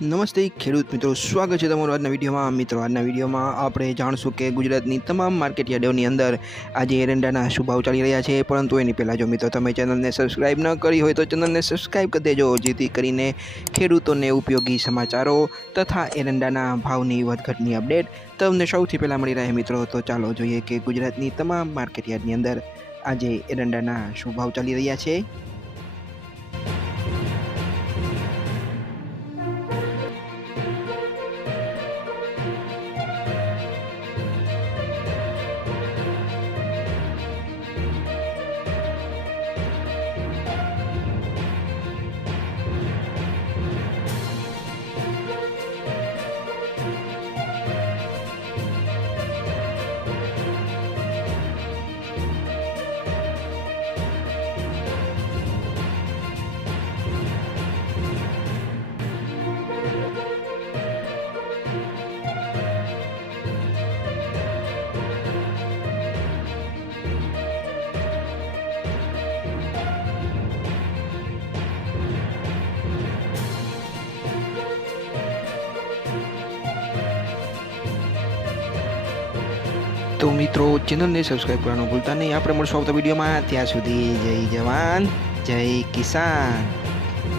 નમસ્તે ખેડૂત મિત્રો, સ્વાગત છે તમારું આજના વિડીયોમાં। મિત્રો, આજના વિડીયોમાં આપણે જાણશું કે ગુજરાતની તમામ માર્કેટ યાર્ડોની અંદર આજે એરંડાના શું ભાવ ચાલી રહ્યા છે। પરંતુ એની પહેલાં જો મિત્રો તમે ચેનલને સબસ્ક્રાઈબ ન કરી હોય તો ચેનલને સબસ્ક્રાઈબ કરી દેજો, જેથી કરીને ખેડૂતોને ઉપયોગી સમાચારો તથા એરંડાના ભાવની વધઘટની અપડેટ તમને સૌથી પહેલાં મળી રહે। મિત્રો, તો ચાલો જોઈએ કે ગુજરાતની તમામ માર્કેટ યાર્ડની અંદર આજે એરંડાના શું ભાવ ચાલી રહ્યા છે। તો મિત્રો, ચેનલને સબસ્ક્રાઈબ કરવાનું ભૂલતા નહીં। આપણે મળશું આવતા વિડીયોમાં। ત્યાં સુધી જય જવાન જય કિસાન।